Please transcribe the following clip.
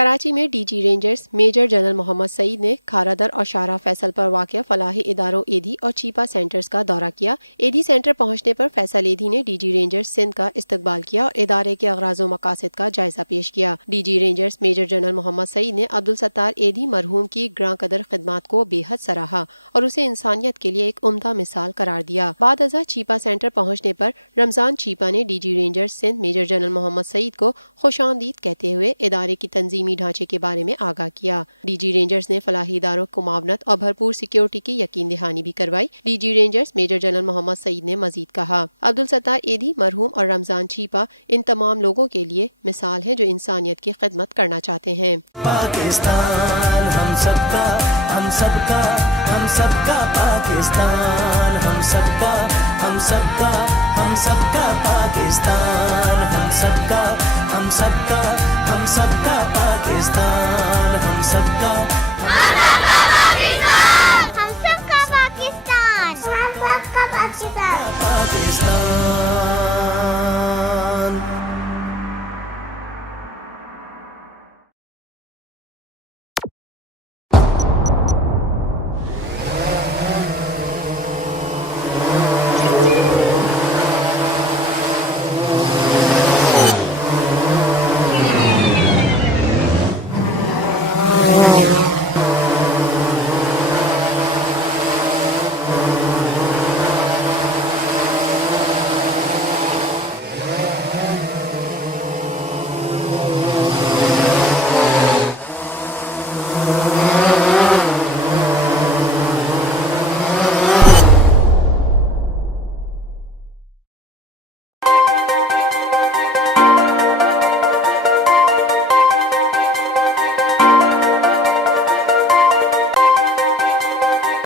कराची में DG rangers major general Mohammad Saeed ने खारादर और शाहरा फैसल पर वाक़या फलाही इदारों एधी और चीपा सेंटर्स का दौरा किया। एधी सेंटर पहुंचने पर फैसल एधी ने डीजी रेंजर्स सिंध का इस्तकबाल किया और इदारे के अगराज़ व मकासद का जायजा पेश किया। DG rangers major general Mohammad Saeed ने अब्दुल सत्तार एधी मरहूम की ग्रां कदर खिदमात को बेहद सराहा और उसे इंसानियत के लिए एक उम्दा मिसाल करार दिया। बाद अज़ा चीपा सेंटर पहुँचने पर रमजान चीपा ने DG rangers Sindh major general Mohammad Saeed को खुशामदीद कहते हुए इदारे की तंजीमी ढांचे के बारे में आगाह किया। डीजी रेंजर्स ने फलाही इदारों को मुआवनत और भरपूर सिक्योरिटी की यकीन दहानी भी करवाई। DG rangers major general Mohammad Saeed ने मजीद कहा, अब्दुल सत्तार एधी मरहूम और रमजान चीपा इन तमाम लोगों के लिए मिसाल है जो इंसानियत की खिदमत करना चाहते हैं। पाकिस्तान हम सबका, हम सबका, हम सबका पाकिस्तान, हम सबका, हम सबका, हम सबका पाकिस्तान, हम सबका, हम सबका, हम सबका पाकिस्तान, हम सबका।